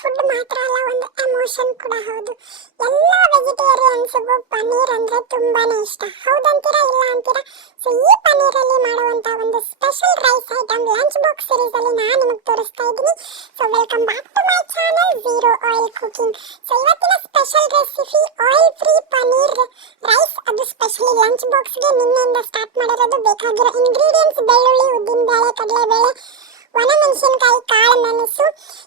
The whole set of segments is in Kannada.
ಫುಡ್ ಮಾತ್ರ ಅಲ್ಲ, ಒಂದು ಎಮೋಷನ್ ಕೂಡ ಹೌದು. ಎಲ್ಲ ವೆಜಿಟೇರಿಯನ್ಸ್ಗೂ ಪನ್ನೀರ್ ಅಂದ್ರೆ ತುಂಬಾನೇ ಇಷ್ಟ, ಹೌದಂತೀರಾ ಇಲ್ಲ ಅಂತೀರಾ? ಸೊ ಈ ಪನ್ನೀರಲ್ಲಿ ಮಾಡುವಂತ ಒಂದು special rice item lunch box series ಅಲ್ಲಿ ನಾನು ನಿಮಗೆ ತೋರಿಸ್ತಾ ಇದ್ದೀನಿ. So welcome back to my channel zero oil cooking. So ಇವತ್ತಿನ special recipe oil free paneer rice. ಅದು ಸ್ಪೆಷಲಿ ಲಂಚ್ ಬಾಕ್ಸ್ಗೆ ನಿನ್ನೆಯಿಂದ ಸ್ಟಾರ್ಟ್ ಮಾಡಿರೋದು. ಬೇಕಾಗಿರೋ ಇಂಗ್ರೀಡಿಯೆಂಟ್ಸ್ ಬೆಳ್ಳುಳ್ಳಿ, ಉದ್ದಿನಬೇಳೆ, ಕಡಲೆಬೇಳೆ, ಒಣಮೆಣಸಿನಕಾಯಿ, ಕಾಳು ಮೆಣಸು,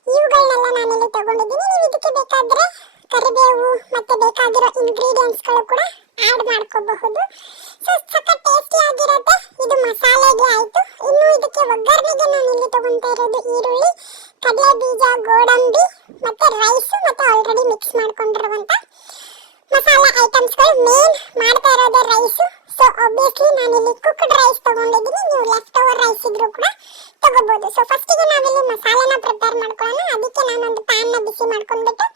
ಇವುಗಳನ್ನೆಲ್ಲ ನಾನಿಲ್ಲಿ ತಗೊಂಡಿದ್ದೀನಿ. ನೀವು ಇದಕ್ಕೆ ಬೇಕಾದರೆ ಕರಿಬೇವು ಮತ್ತೆ ಬೇಕಾಗಿರೋ ಇಂಗ್ರೀಡಿಯೆಂಟ್ಸ್ಗಳು ಕೂಡ ಆ್ಯಡ್ ಮಾಡ್ಕೋಬಹುದು. ಸೊ ಸಖತ್ ಟೇಸ್ಟಿ ಆಗಿರುತ್ತೆ. ಇದು ಮಸಾಲೆಗೆ ಆಯಿತು. ಇನ್ನು ಇದಕ್ಕೆ ಒಗ್ಗರಣೆಗೆ ನಾನು ಇಲ್ಲಿ ತಗೊಳ್ತಾ ಇರೋದು ಈರುಳ್ಳಿ, ಕಡಲೆ ಬೀಜ, ಗೋಡಂಬಿ ಮತ್ತೆ ರೈಸ್ ಮತ್ತೆ ಆಲ್ರೆಡಿ ಮಿಕ್ಸ್ ಮಾಡ್ಕೊಂಡಿರುವಂತ ಮಸಾಲಾ ಐಟಮ್ಸ್ಗಳು. ಮೇನ್ ಮಾಡ್ತಾ ಇರೋದು ರೈಸು. ಸೊ ಆಬ್ವಿಯಸ್ಲಿ ನಾನಿಲ್ಲಿ ಕುಕ್ಡ್ ರೈಸ್ ತಗೊಂಡಿದ್ದೀನಿ, ನೀವು ಲೆಫ್ಟ್ ಓವರ್ ರೈಸ್ ಇದ್ರೂ ಕೂಡ ತಗೋಬಹುದು. ಸೊ ಫಸ್ಟಿಗೆ ನಾವಿಲ್ಲಿ ಮಸಾಲೆನ ಪ್ರಿಪೇರ್ ಮಾಡ್ಕೊಳ್ಳೋಣ. ಅದಕ್ಕೆ ನಾನೊಂದು ಪ್ಯಾನ್ನ ಬಿಸಿ ಮಾಡ್ಕೊಂಡ್ಬಿಟ್ಟು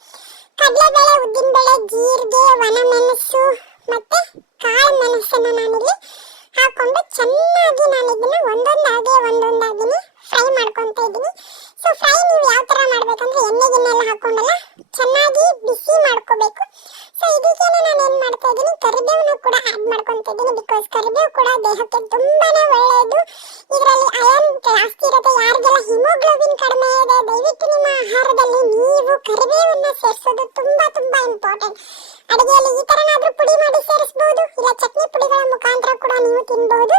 ಕಡಲೆಬೇಳೆ, ಉದ್ದಿನಬೇಳೆ, ಜೀರಿಗೆ, ಒಣಮೆಣಸು ಮತ್ತೆ ಕಾಳು ಮೆಣಸನ್ನು ನಾನಿಲ್ಲಿ ಹಾಕೊಂಡು ಚೆನ್ನಾಗಿ ನಾನು ಇದನ್ನ ಒಂದೊಂದಾಗಿನೇ ಫ್ರೈ ಮಾಡ್ಕೊತಾ ಇದ್ದೀನಿ. ಸೊ ಫ್ರೈ ನೀವು ಯಾವ ಥರ ಮಾಡ್ಬೇಕಂದ್ರೆ ಎಣ್ಣೆಗಿನ್ನೆಲ್ಲ ಹಾಕೊಂಡಲ್ಲ, ಚೆನ್ನಾಗಿ ಬಿಸಿ ಮಾಡ್ಕೋಬೇಕು. ಸೊ ಇದಕ್ಕೆ ನಾನು ಏನು ಮಾಡ್ತಾ ಇದ್ದೀನಿ, ಕರಿಬೇವನ್ನ ಕೂಡ ಆ್ಯಡ್ ಮಾಡ್ಕೊತಾ ಇದ್ದೀನಿ. ಬಿಕಾಸ್ ಕರಿಬೇವು ಕೂಡ ದೇಹಕ್ಕೆ ತುಂಬಾನೇ ಒಳ್ಳೆಯದು. ಇದರಲ್ಲಿ ಅಯನ್ ಜಾಸ್ತಿ ಇರುತ್ತೆ. ಯಾರಿಗೆಲ್ಲ ಹಿಮೋಗ್ಲೋಬಿನ್ ಕಡಿಮೆ ಇದೆ, ದಯವಿಟ್ಟು ನಿಮ್ಮ ಆಹಾರದಲ್ಲಿ ನೀವು ಕರಿಬೇವನ್ನ ಸೇರಿಸೋದು ತುಂಬಾ ಇಂಪಾರ್ಟೆಂಟ್. ಅಡುಗೆಯಲ್ಲಿ ಈ ಥರನಾದ್ರೂ ಪುಡಿ ಮಾಡಿ ಸೇರಿಸಬಹುದು, ಇಲ್ಲ ಚಟ್ನಿ ಪುಡಿಗಳ ಮುಖಾಂತರ ಕೂಡ ನೀವು ತಿನ್ಬಹುದು.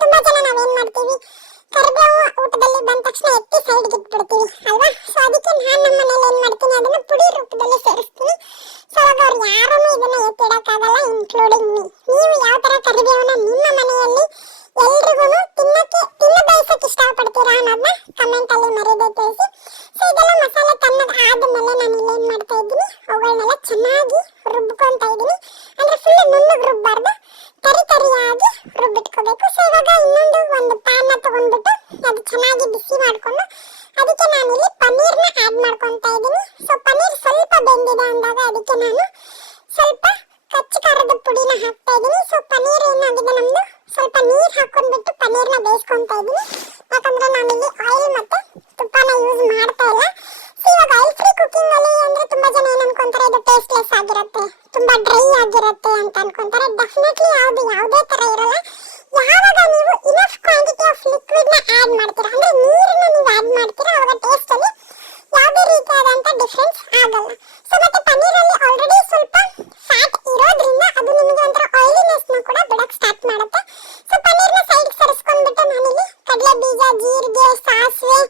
ತುಂಬಾ ಜನ ನಾವೇನ್ ಮಾಡ್ತೀವಿ, ಕರಿಬೇವು ಊಟದಲ್ಲಿ ಬಂದ ತಕ್ಷಣ ಎತ್ತಿ ಸೈಡ್ಗೆ ಇಟ್ಬಿಡ್ತೀವಿ ಅಲ್ವಾ? ಸೊ ಅದಕ್ಕೆ ನಾನು ನಮ್ಮ ಮನೇಲಿ ಏನ್ ಮಾಡ್ತೀನಿ, ಅದನ್ನ ಪುಡಿ ರೂಪದಲ್ಲಿ ಸೇರಿಸ್ತೀನಿ. ಸೊ ಅವಾಗ ಅವ್ರು ಯಾರೂ ಇದನ್ನ ಎತ್ತಿಡಕ್ಕಾಗಲ್ಲ, ಇನ್ಕ್ಲೂಡಿಂಗ್ ಮೀ. ನೀವು ಯಾವ ತರ ಕರಿಬೇವನ್ನ ನಿಮ್ಮ ಮನೆಯಲ್ಲಿ ಎಲ್ರಿಗೂ ತಿನ್ನ ಬಯಸಕ್ಕೆ ಇಷ್ಟಪಡ್ತೀರಾ ಅನ್ನೋದನ್ನ ಕಮೆಂಟ್ ಅಲ್ಲಿ ಮರೆಯದೆ ತಿಳಿಸಿ. ಸೊ ಇದೆಲ್ಲ ಮಸಾಲೆ ತಣ್ಣಗೆ ಆದ್ಮೇಲೆ ನಾನು ಇಲ್ಲಿ ಏನ್ ಮಾಡ್ತಾ ಇದ್ದೀನಿ, ಅವುಗಳನ್ನೆಲ್ಲ ಚೆನ್ನಾಗಿ ರುಬ್ಕೊಂತಾ ಇದ್ದೀನಿ. ಅಂದ್ರೆ ಫುಲ್ ನುಣ್ಣಗೆ ರುಬ್ಬಾರ್ದು, ತರಿಯಾಗಿ ರುಬ್ಬಿಟ್ಕೋಬೇಕು. ಸೊ ಇವಾಗ ಒಂದು ಪ್ಯಾನ್ ತಗೊಂಡ್ಬಿಟ್ಟು ಅದು ಚೆನ್ನಾಗಿ ಬಿಸಿ ಮಾಡ್ಕೊಂಡು ಅದಕ್ಕೆ ನಾನಿಲ್ಲಿ ಪನ್ನೀರ್ನ ಆ್ಯಡ್ ಮಾಡ್ಕೊತಾ ಇದ್ದೀನಿ. ಸೊ ಪನ್ನೀರ್ ಸ್ವಲ್ಪ ಬೆಂದಿದೆ ಅಂದಾಗ ಅದಕ್ಕೆ ನಾನು ಸ್ವಲ್ಪ ಕಚ್ಚಿ ಖಾರದ ಪುಡಿನ ಹಾಕ್ತಾ ಇದ್ದೀನಿ. ಸೊ ಪನ್ನೀರ್ ಏನಾಗಿದೆ ನಮ್ದು, ಸ್ವಲ್ಪ ನೀರು ಹಾಕೊಂಡ್ಬಿಟ್ಟು ಪನ್ನೀರ್ನ ಬೇಯಿಸ್ಕೊತಾ ಇದ್ದೀನಿ. ಯಾಕಂದ್ರೆ ನಾನಿಲ್ಲಿ ಆಯಿಲ್ ಮತ್ತೆ ತುಪ್ಪನ ಯೂಸ್ ಮಾಡ್ತಾ ಇಲ್ಲ. ಸೊ ಇವಾಗ ಆಯಿಲ್ ಫ್ರೀ ಕುಕಿಂಗ್ ಅಲ್ಲಿ ಅಂದ್ರೆ ತುಂಬಾ ಜನ ಏನ್ ಅನ್ಕೊಂತಾರೆ, ಇದು ಟೇಸ್ಟ್ಲೆಸ್ ಆಗಿರುತ್ತೆ, ತುಂಬಾ ಡ್ರೈ ಆಗಿರುತ್ತೆ ಅಂತ ಅನ್ಕೊಂತಾರೆ. ಡೆಫಿನೆಟ್ಲಿ ಯಾವುದೇ ತರ ಇರಲ್ಲ. ಯಾವಾಗ ನೀವು ಇನಫ್ ಕ್ವಾಂಟಿಟಿ ಆಫ್ ಲಿಕ್ವಿಡ್ ನ ಆಡ್ ಮಾಡ್ತೀರಾ, ಅಂದ್ರೆ ನೀರನ್ನ ನೀವು ಆಡ್ ಮಾಡ್ತೀರಾ, ಅವಾಗ ಟೇಸ್ಟ್ ಅಲ್ಲಿ ಯಾವುದೇ ರೀತಿಯಾದಂತ ಡಿಫರೆನ್ಸ್ ಆಗಲ್ಲ. ಸೊ ಮತ್ತೆ ಪನ್ನೀರ್ ಅಲ್ಲಿ ಆಲ್ರೆಡಿ ಸ್ವಲ್ಪ ಫ್ಯಾಟ್ ಇರೋದ್ರಿಂದ ಅದು ನಿಮಗೆ ಒಂಥರ ಆಯಿಲಿನೆಸ್ ನ ಕೂಡ ಬಿಡಕ್ ಸ್ಟಾರ್ಟ್ ಮಾಡುತ್ತೆ. ಸೊ ಪನ್ನೀರ್ನ ಸೈಡ್ ಸರಿಸ್ಕೊಂಡ್ಬಿಟ್ಟು ನಾನಿಲ್ಲಿ ಕಡಲೆ ಬೀಜ, ಜೀರಿಗೆ, ಸಾಸಿವೆ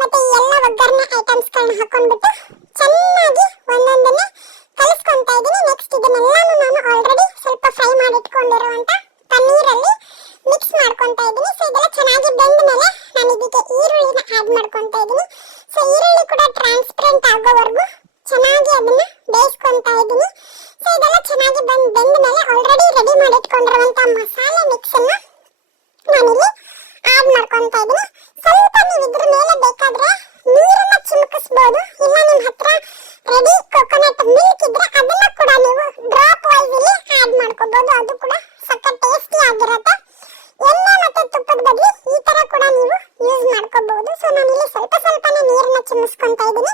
ಮತ್ತೆ ಎಲ್ಲ ಒಗ್ಗರಣೆ ಐಟಮ್ಸ್ ಗಳನ್ನ ಹಾಕೊಂಡ್ಬಿಟ್ಟು ಚೆನ್ನಾಗಿ ಒಂದೊಂದನ್ನೇ ಕಲಿಸ್ಕೊಂತಾ ಇದ್ದೀನಿ. ನೆಕ್ಸ್ಟ್ ಇದನ್ನೆಲ್ಲಾನು ನಾನು ಆಲ್ರೆಡಿ ಸ್ವಲ್ಪ ಫ್ರೈ ಮಾಡಿಟ್ಕೊಂಡಿರುವಂತ ಪನ್ನೀರಲ್ಲಿ ಮಿಕ್ಸ್ ಮಾಡ್ಕೊಂತಾ ಇದ್ದೀನಿ. ಸೊ ಇದೆಲ್ಲ ಚೆನ್ನಾಗಿ ಬೆಂದ ಮೇಲೆ ನಾನು ಇದಕ್ಕೆ ಈರುಳ್ಳಿನ ಆ್ಯಡ್ ಮಾಡ್ಕೊಂತಾ ಇದ್ದೀನಿ. ಸೊ ಈರುಳ್ಳಿ ಕೂಡ ಟ್ರಾನ್ಸ್ಪರೆಂಟ್ ಆಗೋವರೆಗೂ ಚೆನ್ನಾಗಿ ಅದನ್ನ ಬೇಯಿಸ್ಕೊಂತಾ ಇದ್ದೀನಿ. ಸೊ ಇದೆಲ್ಲ ಚೆನ್ನಾಗಿ ಬೆಂದ ಮೇಲೆ ಆಲ್ರೆಡಿ ರೆಡಿ ಮಾಡಿಟ್ಕೊಂಡಿರುವಂತ ಮಸಾಲೆ ಮಿಕ್ಸ್ ಅನ್ನ ನಾನಿಲ್ಲಿ ಆ್ಯಡ್ ಮಾಡ್ಕೊಂತಾ ಇದ್ದೀನಿ. ಸ್ವಲ್ಪ ನೀವು ಇದ್ರ ಮೇಲೆ ಬೇಕಾದ್ರೆ ನೀರನ್ನ ಚಿಮುಕಿಸ್ಬೋದು, ಇಲ್ಲ ನಿಮ್ಮ ಹತ್ರ ರೆಡಿ ಕೊಕೊನಟ್ ಮಿಲ್ಕ್ ಇದ್ರೆ ಅದನ್ನ ಕೂಡ ನೀವು ಡ್ರಾಪ್ ವೈಸ್ ಇಲ್ಲಿ ಆ್ಯಡ್ ಮಾಡ್ಕೋಬಹುದು. ಅದು ಕೂಡ ಸಖತ್ ಟೇಸ್ಟಿ ಆಗಿರುತ್ತೆ. ಎಣ್ಣೆ ಮತ್ತೆ ತುಪ್ಪದ ಬದಲು ಈ ತರ ಕೂಡ ನೀವು ಯೂಸ್ ಮಾಡ್ಕೋಬಹುದು. ಸೊ ನಾನಿಲ್ಲಿ ಸ್ವಲ್ಪನೇ ನೀರನ್ನ ಚಿಮ್ಮಿಸ್ಕೊಂತಾ ಇದ್ದೀನಿ.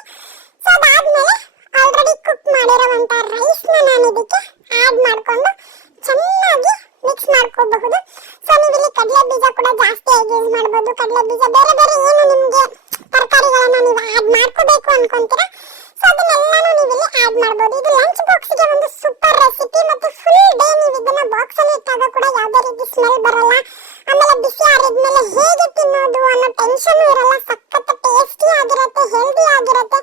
ಸೊ ಅದಾದ್ಮೇಲೆ ಆಲ್ರೆಡಿ ಕುಕ್ ಮಾಡಿರುವಂತ ರೈಸ್ ನ ನಾನು ಇದಕ್ಕೆ ಆ್ಯಡ್ ಮಾಡ್ಕೊಂಡು ಚೆನ್ನಾಗಿ ಮಿಕ್ಸ್ ಮಾಡ್ಕೋಬಹುದು. ಸೊ ನೀವು ಇಲ್ಲಿ ಕಡಲೆ ಬೀಜ ಕೂಡ ಜಾಸ್ತಿಯಾಗಿ ಯೂಸ್ ಮಾಡಬಹುದು. ಕಡಲೆ ಬೀಜ ಬೇರೆ ಏನು ನಿಮ್ಗೆ ತರಕಾರಿಗಳನ್ನ ನೀವು ಆ್ಯಡ್ ಮಾಡ್ಕೋಬೇಕು ಅನ್ಕೊಂತೀರಾ, ಸೊ ಅದನ್ನೆಲ್ಲಾನು ನೀವು ಇಲ್ಲಿ ಆ್ಯಡ್ ಮಾಡಬಹುದು. ಇದು ಲಂಚ್ ಬಾಕ್ಸ್ಗೆ ಒಂದು ಸೂಪರ್ ರೆಸಿಪಿ. ಮತ್ತೆ ಫುಲ್ ಡೇ ನೀವು ಇದನ್ನ ಬಾಕ್ಸ್ ಅಲ್ಲಿ ಇಟ್ಟಾಗ ಕೂಡ ಯಾವುದೇ ರೀತಿ ಸ್ಮೆಲ್ ಬರಲ್ಲ. ಆಮೇಲೆ ಬಿಸಿ ಆರಿದ್ಮೇಲೆ ಹೇಗೆ ತಿನ್ನೋದು ಅನ್ನೋ ಟೆನ್ಷನ್ ಇರಲ್ಲ. ಸಖತ್ ಟೇಸ್ಟಿ ಆಗಿರುತ್ತೆ, ಹೆಲ್ದಿ ಆಗಿರುತ್ತೆ.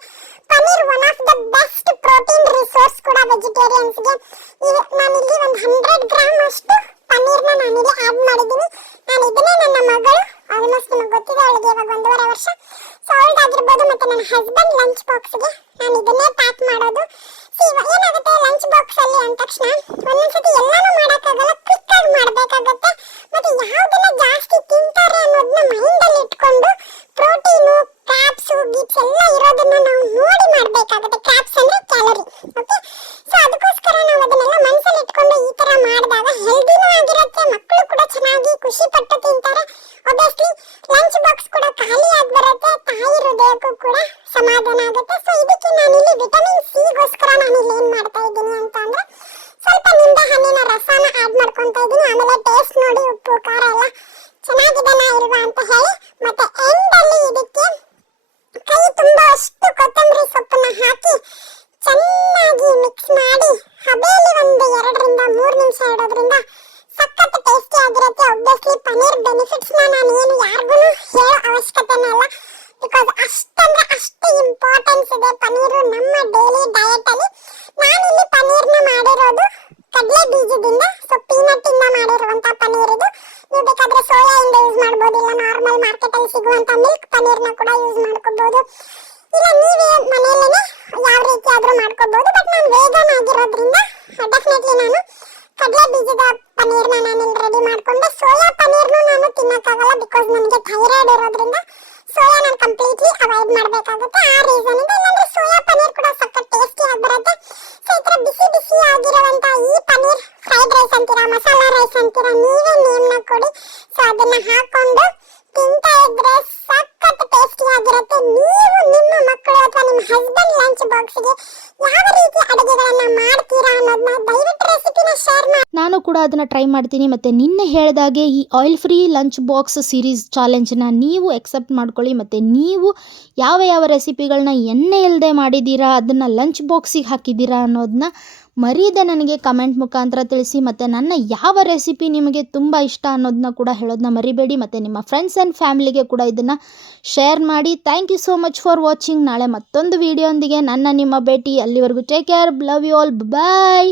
Paneer one of the best protein resource ಕೂಡ ವೆಜಿಟೇರಿಯನ್ಸ್ಗೆ. ನಾನಿಲ್ಲಿ ಒಂದು 100 ಗ್ರಾಮ್ ಅಷ್ಟು ಪನ್ನೀರ್ನ ನಾನಿಲ್ಲಿ ಆ್ಯಡ್ ಮಾಡಿದ್ದೀನಿ. ನಾನು ಇದನ್ನೇ ನನ್ನ ಮಗಳು, ಆಲ್ಮೋಸ್ಟ್ ನಿಮಗೆ ಗೊತ್ತಿದೆ, ಅವಳಿಗೆ ಇವಾಗ 1.5 ವರ್ಷ, ಸೊ ಅವಳದಾಗಿರ್ಬೋದು, ಮತ್ತೆ ನನ್ನ ಹಸ್ಬೆಂಡ್ ಲಂಚ್ ಬಾಕ್ಸ್ಗೆ ನಾನು ಇದನ್ನೇ ಪ್ಯಾಕ್ ಮಾಡೋದು. ಸೊ ಇವಾಗ ಏನಾಗುತ್ತೆ, ಲಂಚ್ ಬಾಕ್ಸ್ ಅಲ್ಲಿ ಅಂದ ತಕ್ಷಣ ಒಂದೊಂದ್ಸತಿ ಎಲ್ಲಾನು ಮಾಡೋಕ್ಕಾಗಲ್ಲ, ಕ್ವಿಕ್ ಆಗಿ ಮಾಡಬೇಕಾಗತ್ತೆ. ಮತ್ತೆ ಯಾವುದನ್ನ ಜಾಸ್ತಿ ತಿಂತಾರೆ ಅನ್ನೋದನ್ನ ಮೈಂಡ್ ಅಲ್ಲಿ ಇಟ್ಕೊಂಡು ಪ್ರೋಟೀನು, ಕ್ಯಾಪ್ಸು, ಗಿಪ್ಸ್ ಎಲ್ಲ ಇರೋದನ್ನ ನಾವು ನೋಡಿ ಮಾಡಬೇಕಾಗುತ್ತೆ. ಕ್ಯಾಪ್ಸ್ ಅಂದ್ರೆ ಕ್ಯಾಲರಿ. ಓಕೆ, ಸೊ ಅದಕ್ಕೋಸ್ಕರ ನಾವು ಅದನ್ನೆಲ್ಲ ಮನಸ್ಸಲ್ಲಿ ಇಟ್ಕೊಂಡು ಈ ತರ ಮಾಡಿದಾಗ ಹೆಲ್ದಿನೂ ಆಗಿರುತ್ತೆ, ಮಕ್ಕಳು ಕೂಡ ಚೆನ್ನಾಗಿ ಖುಷಿ ಪಟ್ಟು ತಿಂತಾರೆ. ಆಬ್ವಿಯಸ್ಲಿ ಲಂಚ್ ಬಾಕ್ಸ್ ಕೂಡ ಖಾಲಿ ಆಗಿ ಬರುತ್ತೆ, ತಾಯಿ ಹೃದಯಕ್ಕೂ ಕೂಡ ಸಮಾಧಾನ ಆಗುತ್ತೆ. ಸೊ ಇದಕ್ಕೆ ನಾನು ಇಲ್ಲಿ ವಿಟಮಿನ್ ಸಿ ಗೋಸ್ಕರ ನಾನು ಇಲ್ಲಿ ಏನ್ ಮಾಡ್ತಾ ಇದ್ದೀನಿ ಅಂತ ಅಂದ್ರೆ ಸ್ವಲ್ಪ ನಿಂಬೆ ಹಣ್ಣಿನ ರಸನ ಆಡ್ ಮಾಡ್ಕೊಂತ ಇದ್ದೀನಿ. ಆಮೇಲೆ ಟೇಸ್ಟ್ ನೋಡಿ ಉಪ್ಪು ಖಾರ ಎಲ್ಲ ಚೆನ್ನಾಗಿದೆನಾ ಇಲ್ವಾ ಅಂತ ಹೇಳಿ, ಮತ್ತೆ ಎಂಡ್ ಅಲ್ಲಿ ಇದಕ್ಕೆ ಕೈ ತುಂಬಾ ಅಷ್ಟು ಕೊತ್ತಂಬರಿ ಸೊಪ್ಪನ್ನ ಹಾಕಿ ಚೆನ್ನಾಗಿ ಮಿಕ್ಸ್ ಮಾಡಿ ಹಬೆಯಲ್ಲಿ ಒಂದು 2-3 ನಿಮಿಷ ಇಡೋದ್ರಿಂದ ಸಖತ್ ಟೇಸ್ಟಿ ಆಗಿರುತ್ತೆ. ಒಬ್ವಿಯಸ್ಲಿ ಪನ್ನೀರ್ ಬೆನಿಫಿಟ್ಸ್ ನಾನು ಏನು ಯಾರಿಗೂ ಹೇಳೋ ಅವಶ್ಯಕತೆನೇ ಇಲ್ಲ, ಬಿಕಾಸ್ ಅಷ್ಟಂದ್ರೆ ಅಷ್ಟು ಇಂಪಾರ್ಟೆನ್ಸ್ ಇದೆ ಪನ್ನೀರು ನಮ್ಮ ಡೈಲಿ ಡಯಟ್ ಅಲ್ಲಿ. ನಾನಿಲ್ಲಿ ಪನ್ನೀರ್ನ ಮಾಡಿರೋದು ಕಡಲೆ ಬೀಜದಿಂದ, ಸೊ ಪೀನಟ್ ಇಂದ ಮಾಡಿರುವಂತ ಪನ್ನೀರ್ ಇದು. ನೀವು ಬೇಕಾದ್ರೆ ಸೋಯಾ ಇಂದ ಯೂಸ್ ಮಾಡಬಹುದು, ಇಲ್ಲ ನಾರ್ಮಲ್ ಮಾರ್ಕೆಟ್ ಅಲ್ಲಿ ಸಿಗುವಂತ ಮಿಲ್ಕ್ ಪನ್ನೀರ್ನ ಕೂಡ ಯೂಸ್ ಮಾಡ್ಕೋಬಹುದು, ಇಲ್ಲ ನೀವೇ ಮನೆಯಲ್ಲೇನೆ ಯಾವ ರೀತಿ ಆದ್ರೂ ಮಾಡ್ಕೋಬಹುದು. ಬಟ್ ನಾನು ವೇಗನ್ ಆಗಿರೋದ್ರಿಂದ ಡೆಫಿನೆಟ್ಲಿ ನಾನು ಕಡಲೆ ಬೀಜದ ಪನ್ನೀರ್ನ ನಾನು ಇಲ್ಲಿ ರೆಡಿ ಮಾಡ್ಕೊಂಡೆ. ಸೋಯಾ ಪನ್ನೀರ್ನು ನಾನು ತಿನ್ನಕ್ಕಾಗಲ್ಲ, ಬಿಕಾಸ್ ನನಗೆ ಥೈರಾಯ್ಡ್ ಇರೋದ್ರಿಂದ ಸೋಯಾ ನಾನು ಕಂಪ್ಲೀಟ್ಲಿ ಅವಾಯ್ಡ್ ಮಾಡಬೇಕಾಗುತ್ತೆ. ಆ ರೀಸನ್ ಇಂದ ಇಲ್ಲಾಂದ್ರೆ ಸೋಯಾ ಪನ್ನೀರ್ ಕೂಡ ಸಖತ್ ಟೇಸ್ಟಿ ಆಗಿ ಬರುತ್ತೆ. ಸೊ ಈ ತರ ಬಿಸಿ ಬಿಸಿ ಆಗಿರುವಂತ ಈ ಪನ್ನೀರ್ ಫ್ರೈಡ್ ರೈಸ್ ಅಂತೀರಾ, ಮಸಾಲಾ ರೈಸ್ ಅಂತೀರಾ, ನೀವೇ ನೇಮ್ನ ಕೊಡಿ. ಸೊ ಅದನ್ನ ಹಾಕೊಂಡು ತಿಂತಾ ಇದ್ರೆ ಸಖತ್ ಟೇಸ್ಟಿ ಆಗಿರುತ್ತೆ. ನೀವು ನಿಮ್ಮ ಮಕ್ಕಳು ಅಥವಾ ನಿಮ್ಮ ಹಸ್ಬೆಂಡ್ ಲಂಚ್ ಬಾಕ್ಸ್ಗೆ ಯಾವ ರೀತಿ ಅಡುಗೆಗಳನ್ನ ಮಾಡ್ತೀರಾ ಅನ್ನೋದನ್ನ ದಯವಿಟ್ಟು ರೆಸಿಪಿನ ಶೇರ್ ಮಾಡಿ. ನಾನು ಕೂಡ ಅದನ್ನು ಟ್ರೈ ಮಾಡ್ತೀನಿ. ಮತ್ತು ನಿನ್ನೆ ಹೇಳಿದಾಗೆ ಈ oil free lunch box series ಚಾಲೆಂಜನ್ನ ನೀವು ಎಕ್ಸೆಪ್ಟ್ ಮಾಡ್ಕೊಳ್ಳಿ. ಮತ್ತು ನೀವು ಯಾವ ಯಾವ ರೆಸಿಪಿಗಳನ್ನ ಎಣ್ಣೆ ಇಲ್ಲದೆ ಮಾಡಿದ್ದೀರಾ, ಅದನ್ನು ಲಂಚ್ ಬಾಕ್ಸಿಗೆ ಹಾಕಿದ್ದೀರಾ ಅನ್ನೋದನ್ನ ಮರೀದೆ ನನಗೆ ಕಮೆಂಟ್ ಮುಖಾಂತರ ತಿಳಿಸಿ. ಮತ್ತು ನನ್ನ ಯಾವ ರೆಸಿಪಿ ನಿಮಗೆ ತುಂಬ ಇಷ್ಟ ಅನ್ನೋದನ್ನ ಕೂಡ ಹೇಳೋದನ್ನ ಮರಿಬೇಡಿ. ಮತ್ತು ನಿಮ್ಮ ಫ್ರೆಂಡ್ಸ್ ಆ್ಯಂಡ್ ಫ್ಯಾಮಿಲಿಗೆ ಕೂಡ ಇದನ್ನು ಶೇರ್ ಮಾಡಿ. Thank you so much for watching. ನಾಳೆ ಮತ್ತೊಂದು ವಿಡಿಯೋ ಒಂದಿಗೆ ನಿಮ್ಮ ಭೇಟಿ. ಅಲ್ಲಿವರೆಗೂ take care, love you all, bye.